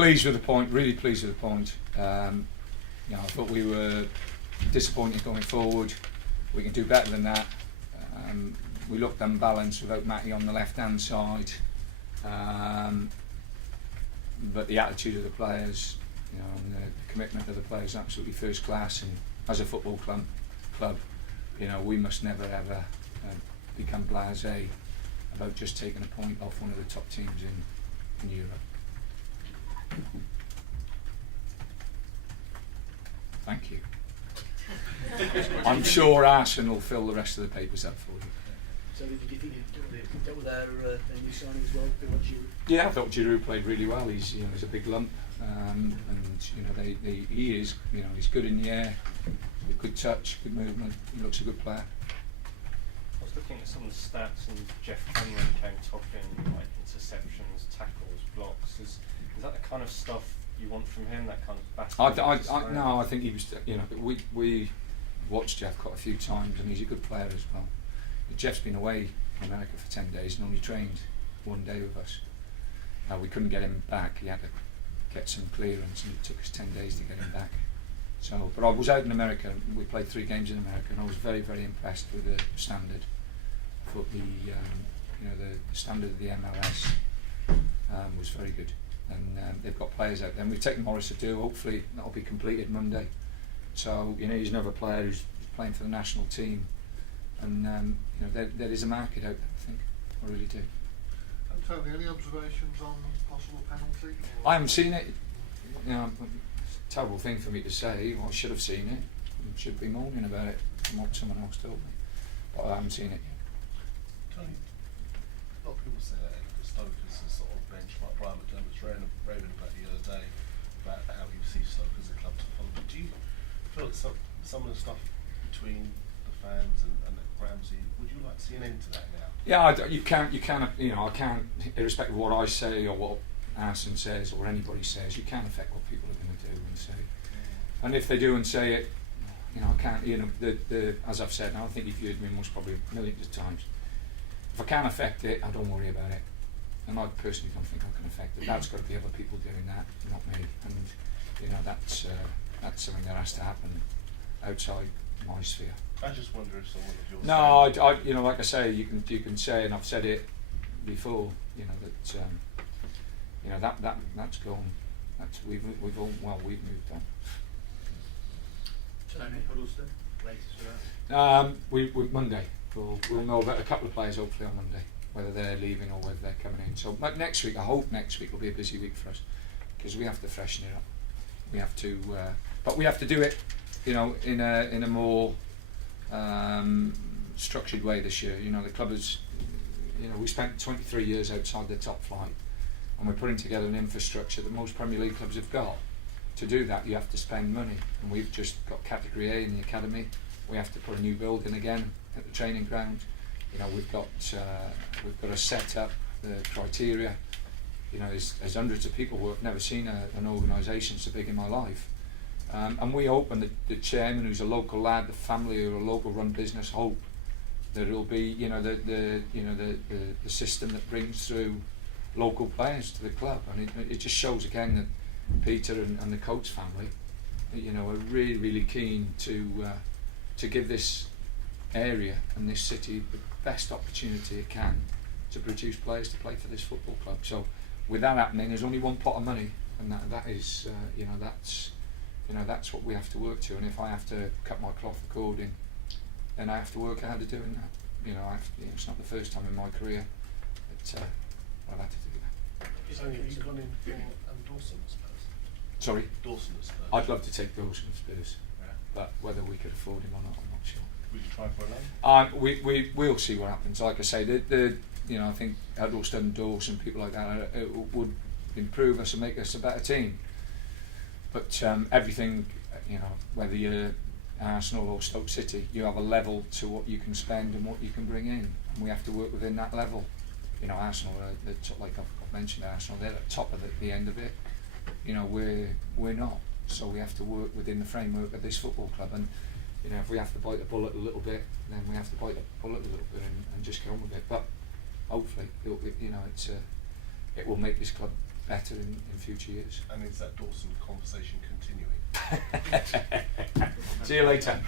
Pleased with the point, really pleased with the point. You know, I thought we were disappointed going forward. We can do better than that. We looked unbalanced without Matty on the left-hand side. But the attitude of the players, you know, and the commitment of the players is absolutely first class. And as a football club, you know, we must never ever become blasé about just taking a point off one of the top teams in Europe. Thank you. I'm sure Arsenal will fill the rest of the papers up for you. So do you think you've dealt with their new signing as well? Yeah, I thought Giroud played really well. He's a big lump, and you know he is, you know, he's good in the air, good touch, good movement. He looks a good player. I was looking at some of the stats, and Jeff Cameron came top in like interceptions, tackles, blocks. Is that the kind of stuff you want from him? That kind of battle? No, I think he was. You know, we watched Jeff quite a few times, and he's a good player as well. Jeff's been away in America for 10 days and only trained 1 day with us. We couldn't get him back. He had to get some clearance, and it took us 10 days to get him back. So, but I was out in America. We played 3 games in America, and I was very, very impressed with the standard. I thought the standard of the MLS was very good, and they've got players out there. And we've taken Maurice Adu. Hopefully, that'll be completed Monday. So, you know, he's another player who's playing for the national team. And you know, there is a market out there, I think. I really do. And Tony, any observations on possible penalty? I haven't seen it. You know, it's a terrible thing for me to say. Well, I should have seen it. I should be moaning about it from what someone else told me. But I haven't seen it yet. Tony, a lot of people say that Stoke is a sort of benchmark. Brian McDermott's raving about the other day about how he sees Stoke as a club to follow. But do you feel that some of the stuff between the fans and Ramsey, would you like to see an end to that now? Yeah, you can't, you know, I can't, irrespective of what I say or what Arsene says or anybody says, you can't affect what people are going to do and say. Yeah. And if they do and say it, you know, I can't, you know, as I've said, and I think you've heard me most probably millions of times, if I can't affect it, I don't worry about it. And I personally don't think I can affect it. That's got to be other people doing that, not me. And, you know, that's something that has to happen outside my sphere. I just wonder if someone of yours. No, I you know, like I say, you can say, and I've said it before, you know, that you know, that's gone. We've moved on. Tony Huddleston, latest for that? We Monday. We'll know about a couple of players hopefully on Monday, whether they're leaving or whether they're coming in. So next week, I hope next week will be a busy week for us, because we have to freshen it up. We have to, but we have to do it, you know, in a more structured way this year. You know, the club is, you know, we spent 23 years outside the top flight, and we're putting together an infrastructure that most Premier League clubs have got. To do that, you have to spend money, and we've just got Category A in the academy. We have to put a new building again at the training ground. You know, we've got to set up the criteria. You know, there's hundreds of people who have never seen an organisation so big in my life. And we hope, and the chairman, who's a local lad, the family who are a local run business, hope that it'll be, you know, the system that brings through local players to the club. And it just shows again that Peter and the Coates family, you know, are really, really keen to give this area and this city the best opportunity it can to produce players to play for this football club. So with that happening, there's only one pot of money, and that is, you know, that's what we have to work to. And if I have to cut my cloth according, then I have to work hard at doing that. You know, it's not the first time in my career that I've had to do that. So have you gone in for Dawson at Spurs? Sorry? Dawson at Spurs. I'd love to take Dawson at Spurs, yeah. But whether we could afford him or not, I'm not sure. Would you try for a loan? We'll see what happens. Like I say, you know, I think Huddleston, Dawson, people like that, it would improve us and make us a better team. But everything, you know, whether you're Arsenal or Stoke City, you have a level to what you can spend and what you can bring in, and we have to work within that level. You know, Arsenal, like I've mentioned, Arsenal, they're at the top of the end of it. You know, we're not, so we have to work within the framework of this football club. And you know, if we have to bite the bullet a little bit, then we have to bite the bullet a little bit and just get on with it. But hopefully, you know, it will make this club better in future years. And is that Dawson conversation continuing? See you later.